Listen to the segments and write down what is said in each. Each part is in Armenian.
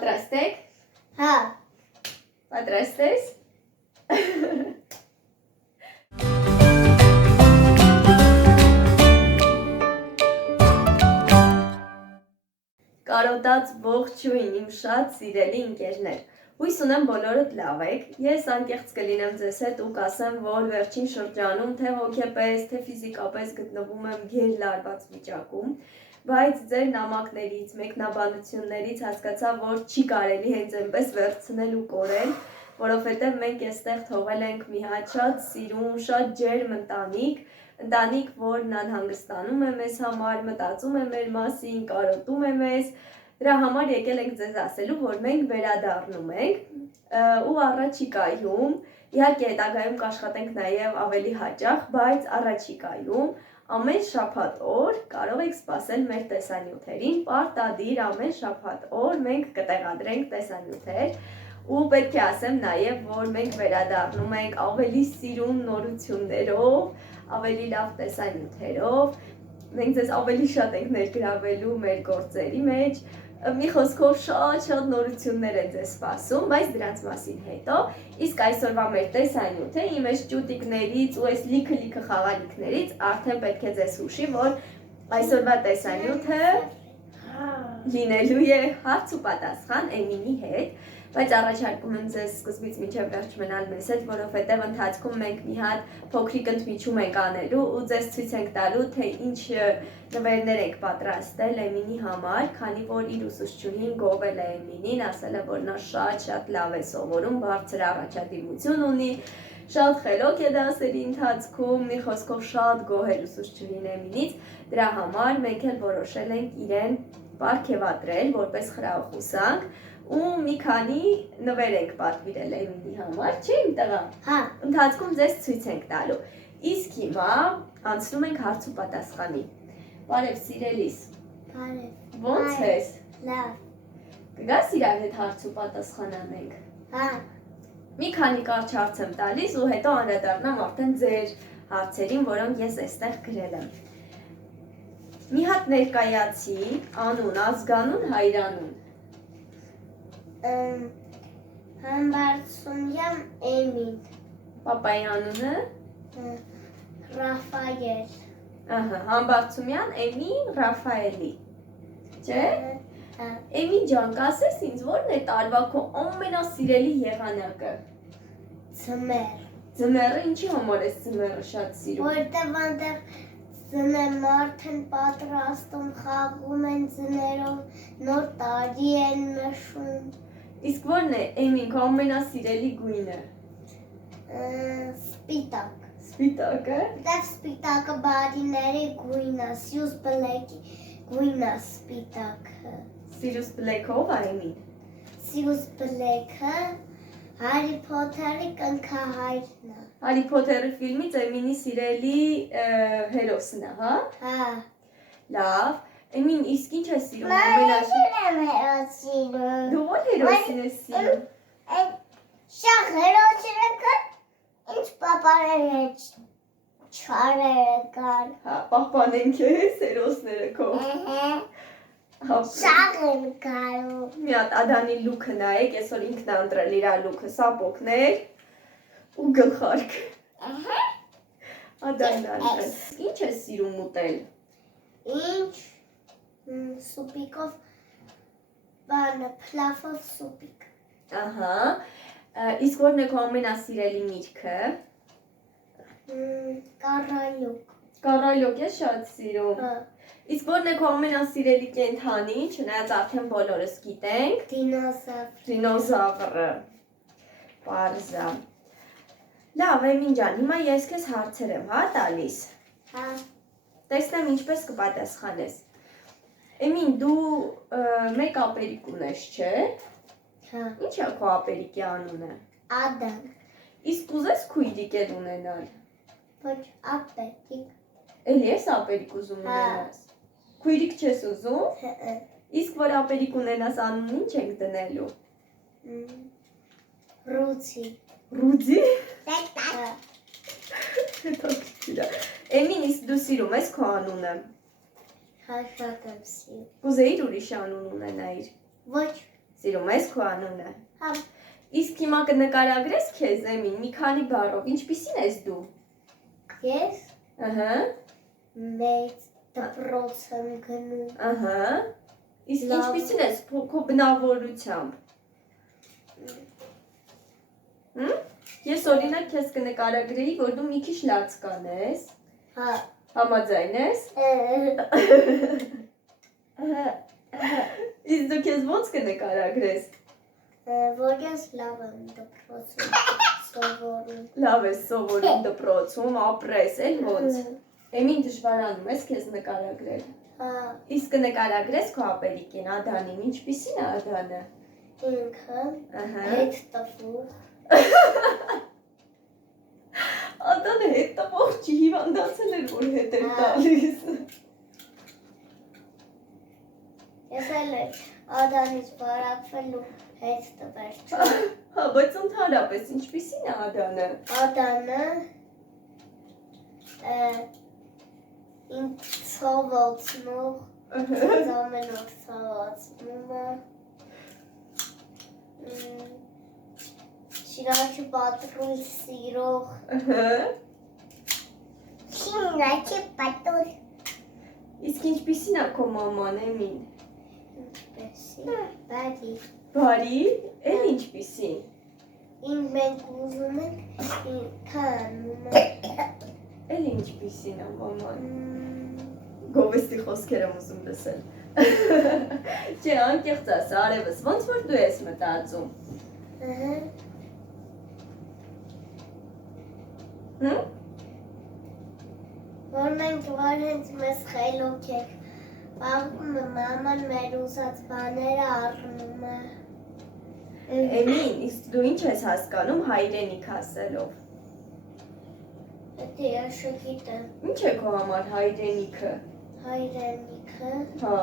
Պատրաստ եք։ Հա։ Պատրաստ ես։ Կարոտած ողջույն իմ շատ սիրելի ընկերներ։ Հույս ունեմ բոլորդ լավ եք։ Ես անկեղծ կլինեմ ձեզ հետ ու կասեմ, որ վերջին շրջանում թե հոգեպես, թե ֆիզիկապես գտնվում եմ գերլարված վիճակում, բայց ձեր նամակներից, մեկնաբանություններից հասկացա, որ չի կարելի հենց այնպես վերցնել ու կորել, որովհետև մենք այստեղ թողել ենք մի հատ շատ սիրուն, շատ ջերմ ընտանիք, որն անհանգստանում է մեզ համար, մտածում է մեր մասին, կարոտում է մեզ։ Դրա համար եկել ենք ձեզ ասելու, որ մենք վերադառնում ենք ու առաջիկայում, իհարկե հետագայում կաշխատենք նաև ավելի հաճախ, բայց առաջիկայում ամեն շաբաթ օր կարող եք սպասել մեր տեսանյութերին, պարտադիր ամեն շաբաթ օր մենք կտեղադրենք տեսանյութեր ու պետք է ասեմ նաև, որ մենք վերադառնում ենք ավելի սիրուն նորություններով, ավելի լավ տեսանյութերով, մենք ձեզ ավելի շատ ենք ներգրավելու մեր գործերի մեջ, մի խոսքով շատ նորություններ են ձեզ սպասում, բայց դրանց մասին հետո, իսկ այսօրվա մեր տեսանյութը իմ այս ճուտիկներից ու այս լիքը խաղալիքներից արդեն պետք է ձեզ հուշի, որ այսօրվա տեսանյութը լինելու է հարց ու պատասխան Էմինի հետ, բայց առաջարկում եմ ձեզ սկզբից մինչև վերջ մնալ մեզ հետ, որովհետև ընթացքում մենք մի հատ փոքրիկ ընդմիջում ենք անելու ու ձեզ ցույց ենք տալու, թե ինչ նվերներ ենք պատրաստել Էմինի համար, քանի որ իր ուսուցչուհին գովել է Էմինին, ասել է, որ նա շատ լավ է սովորում, բարձր առաջադիմություն ունի, շատ խելոք է դասերի ընթացքում, մի խոսքով շատ գոհ էր ուսուցչուհին Էմինից, դրա համար մենք էլ որոշել ենք իրեն պարգևատրել, որպես խրախուսանք ու մի քանի նվեր ենք պատվիրել Էմինի համար, չէ՞ իմ տղա։ Հա։ Ընթացքում ձեզ ցույց ենք տալու։ Իսկ հիմա անցնում ենք հարց ու պատասխանի։ Բարև սիրելիս։ Բարև։ Ո՞նց ես։ Լավ։ Կգաս իրար հետ հարց ու պատասխան անենք։ Հա։ Մի քանի կարճ հարց եմ տալիս ու հետո անդրադառնամ արդեն ձեր հարցերին, որոնք ես այստեղ գրել եմ։ Մի հատ ներկայացի, անուն, ազգանուն, հայրանուն։ Համբարձումյան Էմին։ Պապայի անունը։ Ռաֆայել։ Ահա, Համբարձումյան Էմին Ռաֆայելի։ Չէ՞։ Հա։ Էմին ջան, կասես ինձ որն է տարվա քո ամենասիրելի եղանակը։ Ձմեռ։ Ձմեռը ինչի համար ես ձմեռը շատ սիրում։ Որտև այնտեղ ձմեռ մարդ են պատրաստում, խաղում են ձմեռով, նոր տարի են նշում։ Իսկ որն է Էմին քո ամենասիրելի գույնը։ Սպիտակ։ Սպիտակը։ Դեռ սպիտակը բարիների գույնը, Սյուզ բլեկի գույնը սպիտակը։ Սիրուս Բլեքով Էմին։ Սյուզ բլեկը Հարի Փոթերի կնքահայրն է։ Հարի Փոթերի ֆիլմից Էմինի սիրելի հերոսն է, հա։ Հա։ Լավ։ Էմին, իսկ ինչ ես սիրում Հերոսին։ Դու ո՞ր հերոսին ես սիրում։ Շախ հերոսին կան, ինչ պապաները չարերը կան։ Հա, պահպանենք ես հերոսները քո։ Շախ են կարում։ Մի հատ Ադանի լուքը նայեք, այսօր ինքն է ընտրել իր լուքը, սապոկներ ու գլխարկ։ Ադանն է ընտրել։ Ինչ ես սիրում ուտել։ Ինչ սուպիկով բանը, փլավով սուպիկ։ Ահա, իսկ որն է քո ամենասիրելի միրգը։ Կառալյուկ։ Կառալյոկ ես շատ սիրում։ Հա։ Իսկ որն է քո ամենասիրելի կենդանի, չնայած արդեն բոլորս գիտենք։ Դինոզավր։ Դինոզավրը։ Պարզա։ Լավ, Էմին ջան, հիմա ես քեզ հարցեր եմ, հա, տալիս։ Հա։ Տեսնեմ ինչպես կպատասխանես։ Էմին, դու մեկ ապերիկ ունես, չէ՞։ Հա։ Ինչ է քո ապերիկի անունը։ Ադան։ Իսկ ուզես քույրիկ էլ ունենալ։ Ոչ ապետիկ։ Էլի ես ապերիկ ուզում ունենաս։ Քույրիկ չես ուզում։ Իսկ որ ապերիկ ունենաս անուն ինչ ենք դնելու։ Ռուցի։ Ռուձի։ Տակ։ Էմին, իսկ դու սիրում ես քո անունը։ Հա, շատ եմ սիրում։ Կուզեիր ուրիշ անուն ունենայիր։ Ոչ, Սիրում ես քո անունը։ Հա։ Իսկ հիմա կնկարագրես քեզ Էմին մի քանի բառով, ինչպիսին ես դու։ Ես Ահա, մեծ դպրոց եմ գնում։ ահա։ Իսկ Լավ։ ինչպիսին ես քո բնավորությամբ։ Ես օրինակ քեզ կնկարագրեի, որ դու մի քիչ լաց կանես։ Հա։ Համաձայն ես։ Իսկ դու քեզ ո՞նց կնկարագրես։ Որ ես լավ եմ դպրոցում սովորում։ Լավ ես սովորում դպրոցում, ապրես, էլ ո՞նց։ Էմին դժվարանում ես քեզ նկարագրել։ Հա։ Իսկ կնկարագրես քո ապերիկին Ադանին, ինչպիսին է Ադանը։ Ինքը Ահա։ հետ տվող։ Ադանը հետ տվող չի, հիվանդացել էր, որ հետ էր տալիս։ Ես էլ Ադանից բարակվելու հետ տվել չեմ։ Հա, բայց ընդհանրապես ինչպիսին է Ադանը։ Ադանը ինձ ցավացնող, ինձ ամեն օր ցավացնում է։ Շիրակի պատրուլ սիրող։ Շիրակի պատրուլ։ Իսկ ինչպիսին է քո մաման Էմին։ Ինչպեսի, բարի։ Բարի, էլ ինչպիսին։ Ինք մենք ուզում ենք, ինքը անում է։ Էլ ինչպիսին է մաման։ Գովեստի խոսքեր եմ ուզում լսել։ Չէ, անկեղծ ասա, արևս, ոնց որ դու ես մտածում։ Որ մենք որ հենց մեզ խելոք եք, պաղում է մաման մեր ուզած բաները առնում է։ Էմին, իսկ դու ինչ ես հասկանում հայրենիք ասելով։ Եթե ես չգիտեմ, Ինչ է քո համար հայրենիքը։ հայրենիքը, Հա։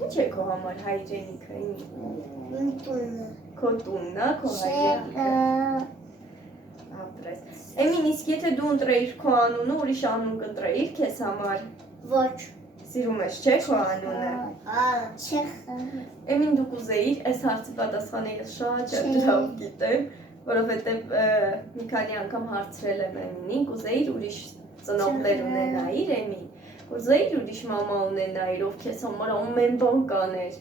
Ինչ է քո համար հայրենիքը, Էմին։ իմ տունը։ Քո տունն է, քո հայրենիքը։ Ապրես։ Էմին, իսկ եթե դու ընտրեիր քո անունը, ուրիշ անուն կընտրեիր քեզ համար։ Ոչ։ Սիրում ես, չէ՞ քո անունը։ Չեխ։ Էմին, դու կուզեիր այս հարցի պատասխանը շատ լավ գիտեմ, որովհետև մի քանի անգամ հարցրել եմ Էմինին, կուզեիր ուրիշ ծնողներ ունենայիր, Էմին։ Կուզեիր ուրիշ մամա ունենայիր, ով քեզ համար ամեն բան կաներ։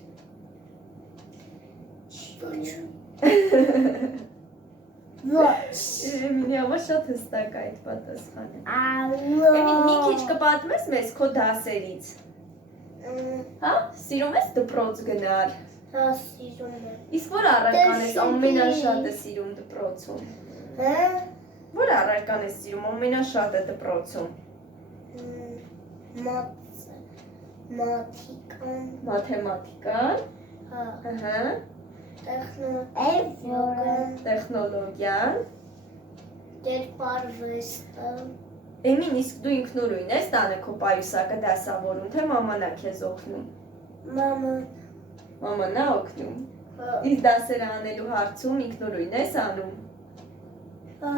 Ոչ։ Էմինի համար շատ հստակ է այդ պատասխանը։ Էմին, մի քիչ կպատմես մեզ քո դասերից։ Հա, սիրում ես դպրոց գնալ։ Հա, սիրում եմ։ Իսկ որ առարկան ես ամենաշատը սիրում դպրոցում։ Հա։ Որ առարկան ես սիրում ամենաշատը դպրոցում։ Մաթիկան։ Մաթեմատիկան, Հա։ ահա, Տեխնոլոգիան։ տեխնոլոգիան։ Կերպարվեստը։ Էմին, իսկ դու ինքնուրույն ես տանը քո պայուսակը դասավորում, թե մաման է քեզ օգնում։ Մաման։ Մաման է օգնում։ Հա։ Իսկ դասերը անելու հարցում ինքնուրույն ես անում, Հա։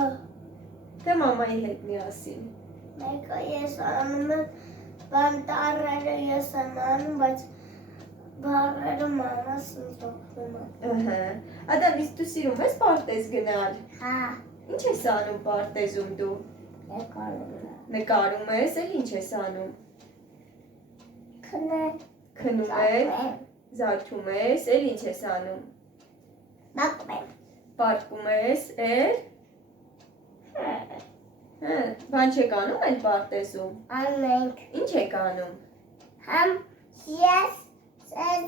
թե մամայի հետ միասին։ Մեկը ես անում եմ, բանտարերը ես եմ անում, բայց բառերը մամաս ինձ օգնում է։ Ահա։ Ադամ, իսկ դու սիրում ես պարտեզ գնալ։ Հա։ Ինչ ես անում պարտեզում դու։ Նկարում ես, էլ ինչ ես անում։ Քնում ես, զարթում ես, էլ ինչ ես անում։ Պարկում ես, Հա, բան չեք անում այլ պարտեզում։ Անենք։ Ինչ եք անում։ Համ ես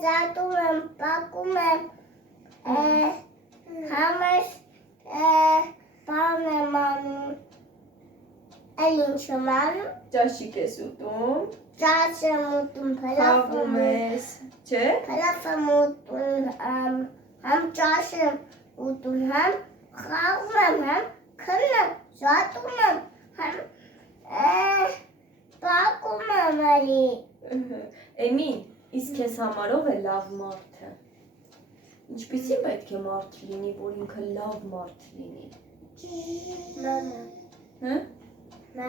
զատում եմ, պակում եմ, համ ես բան եմ անում, էլ ինչ եմ անում, Ճաշիկ ես ուտում, ճաս եմ ուտում, խաղում ես, չէ՞։ փլաֆ եմ ուտում, համ ճաս եմ ուտում, համ խաղում եմ, համ քնում, զատում եմ, համ պակում եմ էլի։ Էմին, իսկ քեզ համար ով է լավ մարդը։ Ինչպիսի պետք է մարդ լինի, որ ինքը լավ մարդ լինի։ Մամա։ Հա։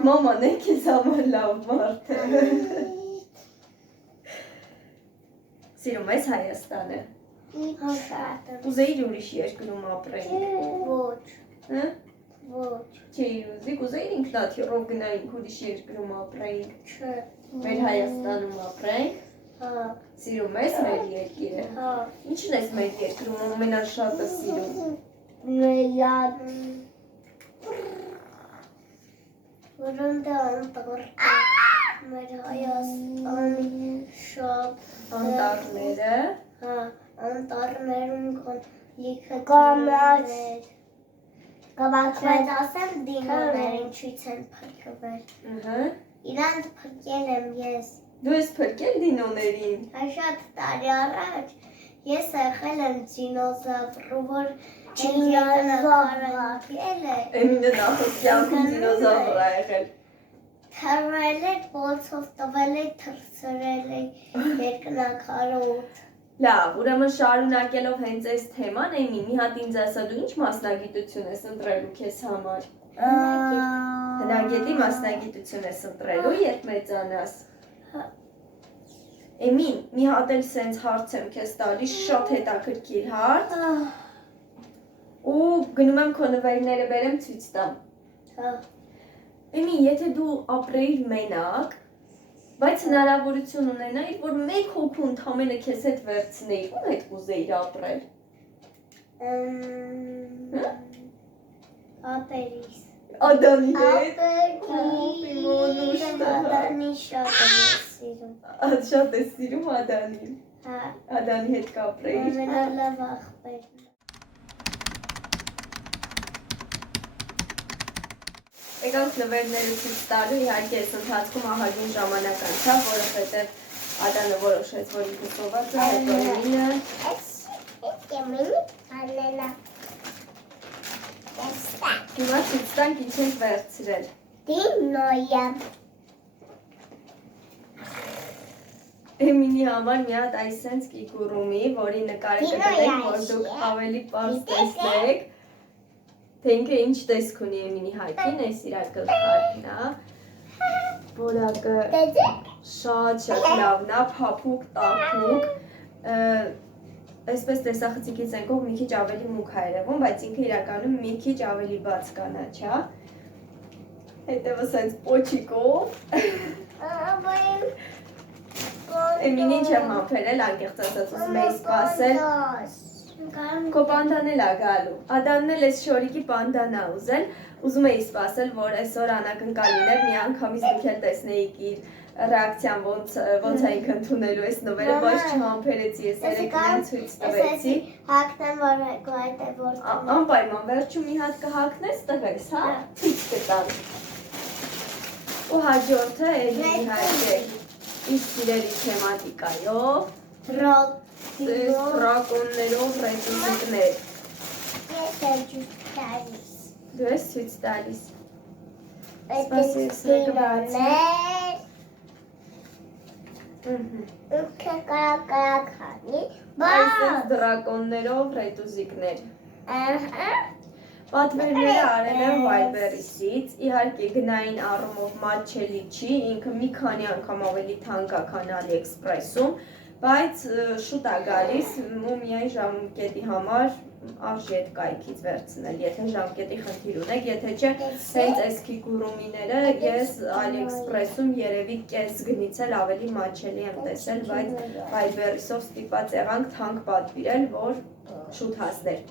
Մաման է քեզ համար լավ մարդը։ Սիրում ես Հայաստանը։ Շատ։ Ուզեիր ուրիշ երկրում ապրեինք։ Ոչ, Հա։ ոչ, Չէի ուզի, կուզեիր ինքնաթիռով գնայինք ուրիշ երկրում ապրեինք։ չէ։ Մեր Հայաստանում ապրենք։ Հա, Սիրում ես մեր երկիրը։ հա։ Ինչն ես մեր երկրում ամենաշատը սիրում։ Նեյան։ Որոնց անտառ մեր Հայաստանի շատ Անտառները։ հա անտառներում կան լիքը կամած բայց ասեմ դինոներին չույց են փրկվել Ահա։ իրանց փրկել եմ ես Դու ես փրկել դինոներին։ շատ տարի առաջ ես եղել եմ դինոզավր որ դինոզավր Էմինը նախորդ կյանքում դինոզավր ա եղել։ թռել է փոցով տվել է թռցրել է երկնակարոտ Լավ, ուրեմն շարունակելով հենց այս թեման, Էմի, մի հատ ինձ ասա, դու ինչ մասնագիտություն ես ընտրելու քեզ համար։ Հնագետի մասնագիտություն ես ընտրելու, երբ մեծանաս։ Էմին, մի հատ էլ սենց հարց եմ քեզ տալիս, շատ հետաքրքիր հարց։ Ու գնում եմ քո նվերները բերեմ ցույց տամ։ Էմի, եթե դու ապրեիր մենակ, բայց հնարավորություն ունենայիր, որ մեկ հոգու ընդամենը քեզ հետ վերցնեիր, ում հետ կուզեիր ապրել։ Ապերիս Ադամի հետ։ Ադանի շատ եմ սիրում Շատ ես սիրում Ադամին։ Հա Ադամի հետ կապրեիր։ ամենալավ աղբերն Եկանք նվերները ցույց տալու, իհարկե այս ընթացքում ահագին ժամանակ անցավ, որովհետև Ադանը որոշեց, որ ինքը սոված է, հետո Էմինը։ Հիմա ցույց տանք ինչ ենք վերցրել։ Դինոյա Էմինի համար մի հատ այս սենց կիկուրումի, որի նկարը կտենք, որ դուք ավելի պարզ տեսնեք, թե ինքը ինչ տեսք ունի Էմինի հայտին, այս իրա գլխարկն է, որակը շատ լավն է, փափուկ, տափուկ, այսպես տեսախցիկի ցենկով մի քիչ ավելի մուգ է երևում, բայց ինքը իրականում մի քիչ ավելի բաց կանաչ է, հետևը սենց պոչիկով, Էմինին չեմ համբերել, անկեղծ ասած ուզում էի սպասել, քո պանդան էլ ա գալու, Ադամն էլ այս շորիկի պանդան ա ուզել, ուզում էի սպասել, որ այսօր անակնկալ լիներ, մի անգամից դուք էլ տեսնեիք իր ռեակցիան ոնց ա ինքը ընդունելու այս նվերը, բայց չհամբերեցի, ես երեկ իրեն ցույց տվեցի։ Հագնեմ որ այդ է որ Անպայման վերջում մի հատ կհագնես տվես, հա, ցույց կտամ։ Ու հաջորդը էլի իհարկե իր սիրելի թեմատիկայով, դրակոններով ռետուզիկներ։ Ես եմ ջուր տալիս Դու ես ցույց տալիս։ Ուքը կարակարականի Այսպես դրակոններով ռետուզիկներ։ Պատվերները արել եմ Viber-ից, իհարկե գնային առումով մատչելի չի, ինքը մի քանի անգամ ավելի թանկ է, քան AliExpress-ում, բայց շուտ է գալիս ու միայն ժամկետի համար արժի այդ կայքից վերցնել, եթե ժամկետի խնդիր ունեք, եթե չէ, հենց այս կիկուրումիները ես AliExpress-ում երևի կես գնից էլ ավելի մատչելի եմ տեսել, բայց Viber-ով ստիպած եղանք թանկ պատվիրել, որ շուտ հասներ։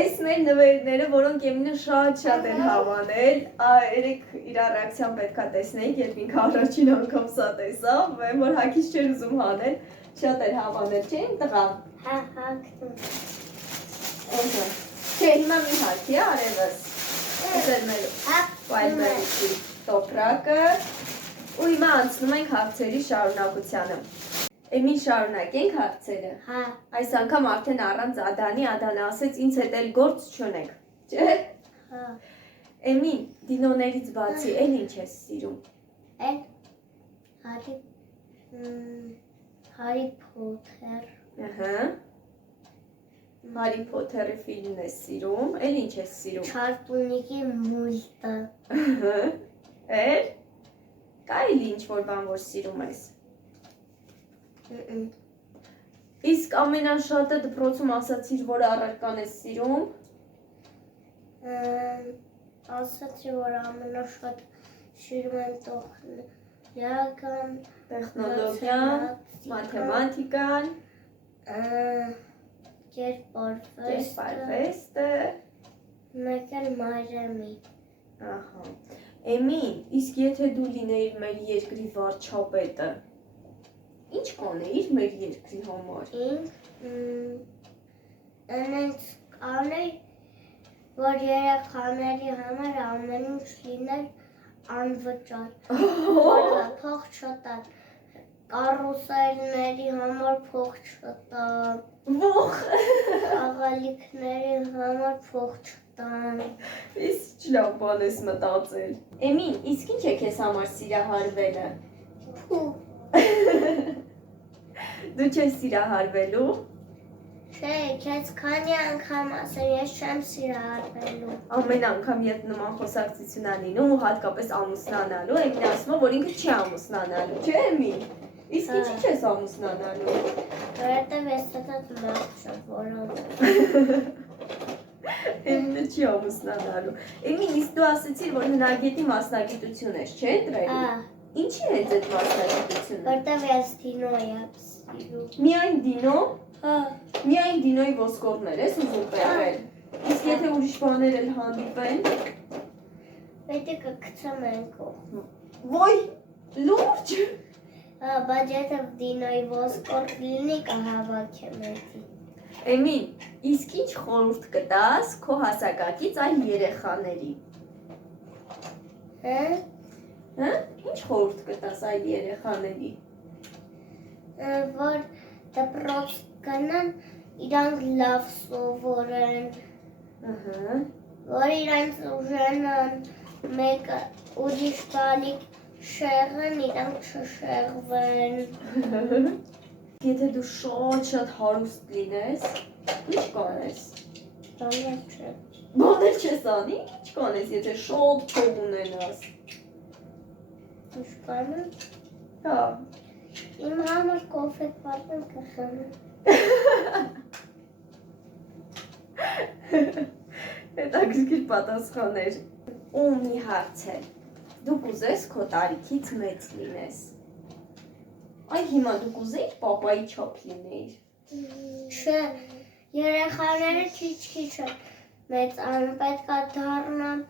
Այս մեր նվերները, որոնք Էմինը շատ են հավանել, երեք իր ռեակցիան պետք է տեսնեիք, երբ ինքը առաջին անգամ սա տեսավ, որ հագից չէր ուզում հանել, շատ էր հավանել, չէ՞ իմ տղան։ Հա, հագնում։ Չէ, հիմա մի հագի է արևս։ Այս էր մեր Viber-ի տոպրակը, ու հիմա անցնում ենք հարցերի շարունակությանը։ Էմին շարունակենք հարցերը։ Հա։ Այս անգամ արդեն առանց Ադանի, Ադանը ասեց ինձ հետ էլ գործ չունեք, չէ՞։ Հա։ Էմին, դինոներից բացի էլ ինչ ես սիրում։ Էլ Հարի Փոթեր։ Ահա։ Հարի Փոթերի ֆիլմն ես սիրում, էլ ինչ ես սիրում։ Չարտունիկի մուլտը։ Ահա։ Էլ կա էլ ինչ որ բան որ սիրում ես։ Իսկ ամենաշատը դպրոցում ասացիր, որ առարական ես սիրում։ Ասացի, որ ամենաշատ սիրում եմ տեխնոլոգիան, Տեխնոլոգիան, մաթեմատիկան, կերպարվեստը, մեկ էլ մայրամի։ ահա։ Էմին, իսկ եթե դու լինեիր մեր երկրի վարչապետը, ինչ կանեիր մեր երկրի համար։ Այնց կանեի, որ երեխաների համար ամեն ինչ լիներ անվճար, փող չտար, կարուսելների համար փող չտան, աղալիքների համար փող չտան։ Իսկ լավ բան ես մտածել։ Էմին, իսկ ինչ է քեզ համար սիրահարվելը։ Դու չես սիրահարվելու։ Չէ, քեզ քանի անգամ ասեմ, ես չեմ սիրահարվելու։ Ամեն անգամ երբ նման խոսակցություն ա լինում ու հատկապես ամուսնանալու, Էմին ասում է, որ ինքը չի ամուսնանալու, չէ՞ Էմին։ Իսկ ինչի՞ չես ամուսնանալու։ Որովհետև ես դեռ մեղք չեմ որոնում։ Էմինը չի ամուսնանալու։ Էմին, իսկ դու ասացիր, որ հնագետի մասնագիտություն ես, չէ՞ դրել։ Ինչի՞ հենց այդ մասնագիտությունը։ Որտև ես դինո եմ սիրում։ Միայն դինո։ Հա։ Միայն դինոյի ոսկորներ ես ուզում պեղել։ Իսկ եթե ուրիշ բաներ էլ հանդիպեն։ Պետք է կգցեմ այն կողմ։ Ոյ, լուրջ։ Բայց եթե դինոյի ոսկոր լինի, կհավաքեմ էդի։ Էմին, իսկ ինչ խորհուրդ կտաս քո հասակակից այլ երեխաների։ Հա։ Ինչ խորհուրդ կտաս այլ երեխաների։ Որ դպրոց գնան, իրանք լավ սովորեն, որ իրանք ուժենան, մեկը ուրիշ բալիկ շեղեն, իրանք չշեղվեն։ Եթե դու շատ հարուստ լինես, ինչ կանես։ Բաներ չէ։ Բաներ չես անի, ինչ կանես, եթե շատ փող ունենաս։ Ինչ կանեմ։ Հա։ Իմ համար կոֆե պատեմ կխմեմ։ Հետաքրքիր պատասխաններ։ Ու մի հարց է։ Դու կուզես քո տարիքից մեծ լինես։ Այ հիմա դու կուզեիր պապայի չափ լինեիր։ Չէ, երեխաները քիչ են մեծանում, պետք է դառնան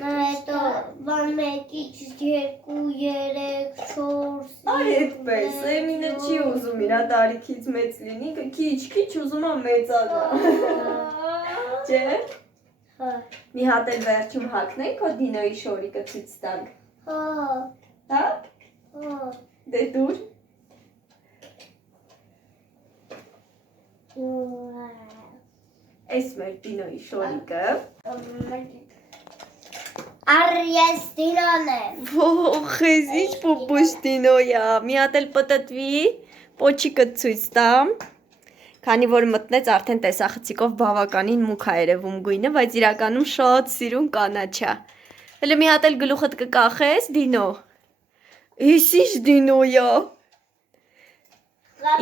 հետո բան մեկից 2, 3, 4։ Այ այդպես, Էմինը չի ուզում իր տարիքից մեծ լինի, քիչ ուզում է մեծանա։ Չէ՞։ Հա։ Մի հատ էլ վերջում հագնենք քո դինոյի շորիկը ցույց տանք։ Հա։ Հա։ Հա։ Դե դուր։ Էս մեր դինոյի շորիկը։ Առ ես դինոն եմ։ Ոխ, ես ինչ պոպուշ դինոյա։ Մի հատ էլ պտտվի, պոչիկը ցույց տամ։ Քանի որ մտնեց արդեն տեսախցիկով բավականին մուք է երևում գույնը, բայց իրականում շատ սիրուն կանաչ է։ Հələ մի հատ էլ գլուխդ կկախես, դինո։ Ես ինչ դինոյա։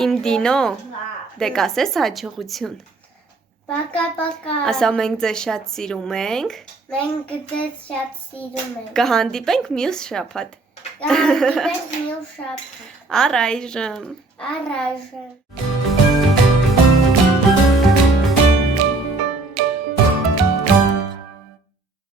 Իմ դինո։ Դե կասես հաջողություն։ Պակա։ Ասա մենք ձեզ շատ սիրում ենք։ Մենք ձեզ շատ սիրում ենք։ Կհանդիպենք մյուս շաբաթ։ Կհանդիպենք մյուս շաբաթ։ Առայժմ։ Առայժմ։